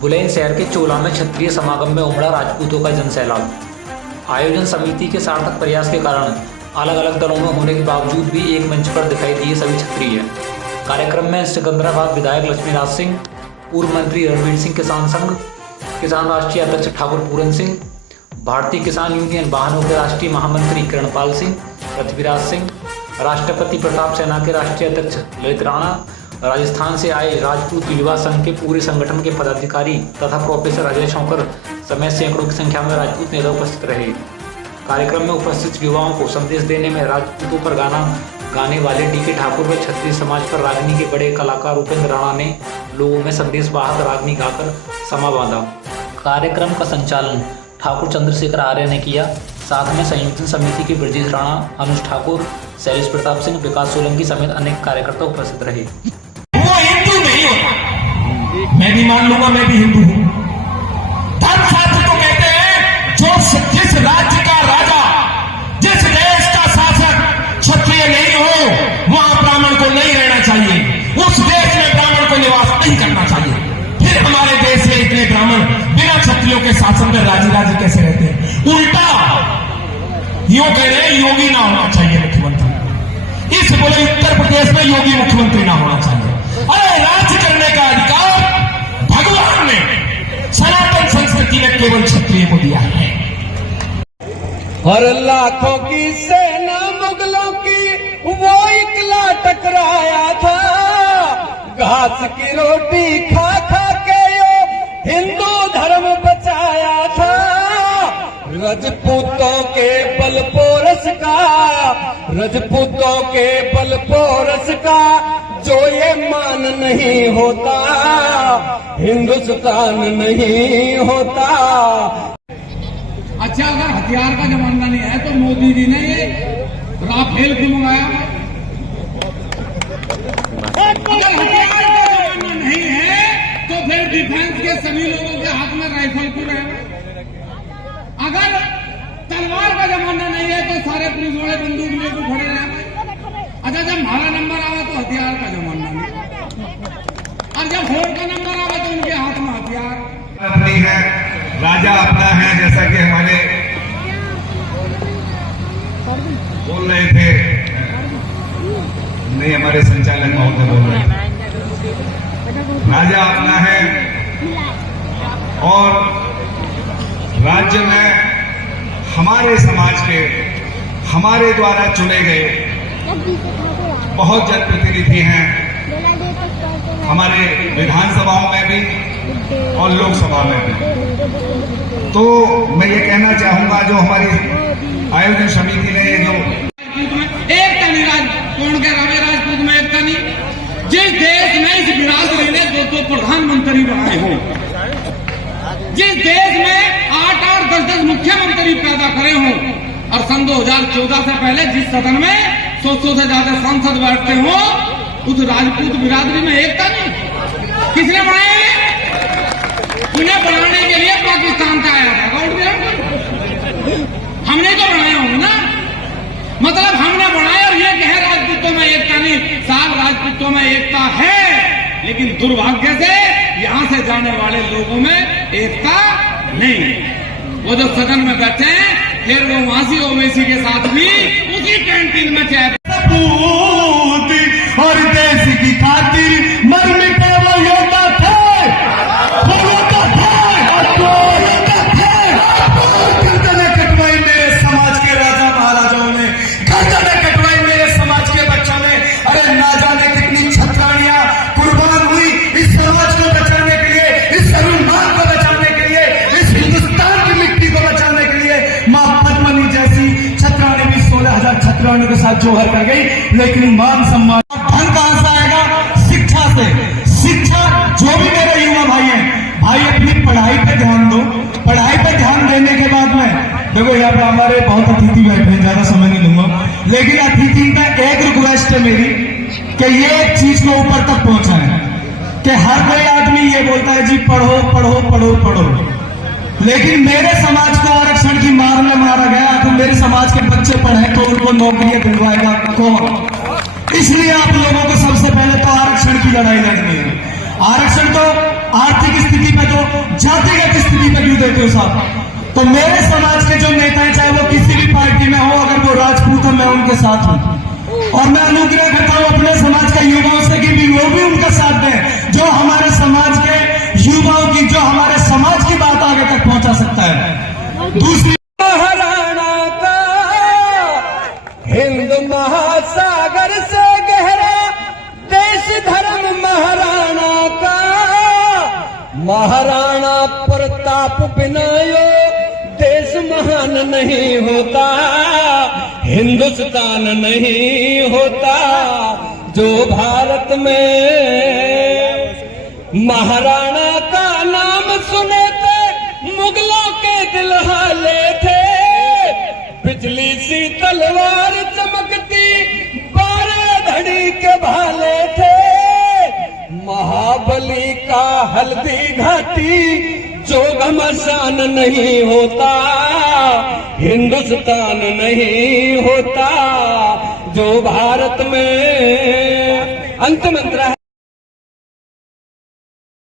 बुलंदशहर के चोला में क्षत्रिय समागम में उमड़ा राजपूतों का जनसैलाब। आयोजन समिति के सार्थक प्रयास के कारण अलग अलग दलों में होने के बावजूद भी एक मंच पर दिखाई दिए सभी क्षत्रिय। कार्यक्रम में सिकंदराबाद विधायक लक्ष्मीनाथ सिंह, पूर्व मंत्री रणवीर सिंह, किसान संघ, किसान राष्ट्रीय अध्यक्ष ठाकुर पूरन सिंह, भारतीय किसान यूनियन वाहनों के राष्ट्रीय महामंत्री किरणपाल सिंह, पृथ्वीराज सिंह, राष्ट्रपति प्रताप सेना के राष्ट्रीय अध्यक्ष ललित राणा, राजस्थान से आए राजपूत युवा संघ के पूरे संगठन के पदाधिकारी तथा प्रोफेसर अजय शौकर समेत सैकड़ों की संख्या में राजपूत नेता उपस्थित रहे। कार्यक्रम में उपस्थित युवाओं को संदेश देने में राजपूतों पर गाना गाने वाले डी के ठाकुर व क्षत्रिय समाज पर रागनी के बड़े कलाकार उपेंद्र राणा ने लोगों में संदेश वाहक रागनी गाकर समा बांधा। कार्यक्रम का संचालन ठाकुर चंद्रशेखर आर्य ने किया। साथ में संयोजन समिति के ब्रजेश राणा, अनुज ठाकुर, शैलेश प्रताप सिंह, विकास सोलंकी समेत अनेक कार्यकर्ता उपस्थित रहे। वो हिंदू नहीं होता। मैं भी मान लूंगा मैं भी हिंदू हूं। धर्मशास्त्र तो कहते हैं जिस राज्य का राजा, जिस देश का शासक क्षत्रिय नहीं हो वहां ब्राह्मण को नहीं रहना चाहिए, उस देश में ब्राह्मण को निवास नहीं करना चाहिए। फिर हमारे देश में इतने ब्राह्मण बिना क्षत्रियों के शासन में राजी कैसे रहते हैं? उल्टा यूं कह रहे हैं योगी ना होना चाहिए मुख्यमंत्री। इस बोले उत्तर प्रदेश में योगी मुख्यमंत्री ना होना चाहिए। अरे राज्य करने का अधिकार भगवान ने सनातन संस्कृति में केवल क्षत्रिय को दिया है। हर लाखों की सेना मुगलों की वो इकला टकराया था। घास की रोटी खा खा के ये हिंदू धर्म बचाया था। रजपूतों के बल पोरस का, रजपूतों के बल पोरस का जो ये मान नहीं होता, हिंदुस्तान नहीं होता। अच्छा, अगर हथियार का जमाना नहीं है तो मोदी जी ने राफेल क्यों मंगाया? अगर हथियार का जमाना नहीं है तो फिर डिफेंस के सभी लोगों के हाथ में राइफल क्यों रहेगा? अगर तलवार का जमाना नहीं है तो सारे पुलिस वाले बंदूक लेकर खड़े रहेंगे। अच्छा, जब हमारा नंबर आवा तो हथियार का जमाना नहीं, और जब वोट का नंबर आवा तो उनके हाथ में हथियार अपनी है, राजा अपना है। जैसा कि हमारे बोल रहे थे, नहीं हमारे संचालक महोदय बोल रहे हैं, राजा अपना है और राज्य में हमारे समाज के, हमारे द्वारा चुने गए बहुत जनप्रतिनिधि हैं, हमारे विधानसभाओं में भी और लोकसभा में भी। तो मैं ये कहना चाहूंगा, जो हमारी आयोजन समिति ने ये जो एकता नहीं, कौन कह रहा है राजपूत में एकता नहीं? जिस देश में इस बिरादरी ने दो प्रधानमंत्री बनाए हो, जिस देश में 8-8, 10-10 मुख्यमंत्री पैदा करे हो, और सन 2014 से पहले जिस सदन में 100 से ज्यादा सांसद बैठते हो, उस राजपूत बिरादरी में एकता नहीं। किसने बनाया? उन्हें बनाने के लिए पाकिस्तान का आया था। हमने तो बनाया हूं ना, मतलब हमने बनाया। और ये कहे राजपूतों में एकता नहीं, साहब राजपूतों में एकता है, लेकिन दुर्भाग्य से यहां से जाने वाले लोगों में एकता नहीं। वो जो सदन में बैठे हैं, फिर वो वासी ओवैसी के साथ भी उसी कैंटीन में चाय और देश की खातिर मर मिटे वो योद्धा थे, गर्दनें कटवाई मेरे समाज के राजा महाराजाओं ने, गर्दनें कटवाई मेरे समाज के बच्चों ने। अरे ना जाने कितनी छत्राणियां कुर्बान हुई इस समाज को बचाने के लिए, इस अरुणमान को बचाने के लिए, इस हिंदुस्तान की मिट्टी को बचाने के लिए। मां पद्मनी जैसी छत्राणी भी 16,000 छत्राणियों के साथ जोहर कर गई, लेकिन मान सम्मान धन कहां से आएगा? शिक्षा से। शिक्षा, जो भी मेरे युवा भाई हैं, भाई अपनी पढ़ाई पे ध्यान दो। पढ़ाई पे ध्यान देने के बाद में देखो, यहाँ पे हमारे बहुत अतिथि बैठे हैं, ज्यादा समय नहीं लूंगा, लेकिन अतिथि पे एक रिक्वेस्ट है मेरी कि ये एक चीज को ऊपर तक पहुंचाए कि हर कोई आदमी ये बोलता है जी पढ़ो पढ़ो पढ़ो पढ़ो, लेकिन मेरे समाज को आरक्षण की मार में मारा गया। तो मेरे समाज के बच्चे पढ़े तो उनको नौकरियां दिलवाएगा कौन? इसलिए आप लोगों को सबसे पहले तो आरक्षण की लड़ाई लड़नी है। आरक्षण तो आर्थिक स्थिति पे दो, जातिगत स्थिति पे क्यों देते हो साहब? तो मेरे समाज के जो नेता हैं, चाहे वो किसी भी पार्टी में हो, अगर वो राजपूत हो, मैं उनके साथ हूं। और मैं अनुग्रह करता हूं अपने समाज के युवाओं से कि भी वो भी उनका साथ दें, जो हमारे समाज के युवाओं की, जो हमारे समाज की बात आगे तक पहुंचा सकता है। दूसरी, महाराणा का हिंद महासागर से गहरा देश धर्म महाराणा का, महाराणा प्रताप बिना ये देश महान नहीं होता, हिंदुस्तान नहीं होता। जो भारत में महाराणा का नाम सुने थे मुगलों के दिल हाले थे, बिजली सी तलवार चमकती 12 धड़ी के भाले थे, महाबली का हल्दी घाटी जो घमसान नहीं होता, हिंदुस्तान नहीं होता। जो भारत में अंत मंत्र है।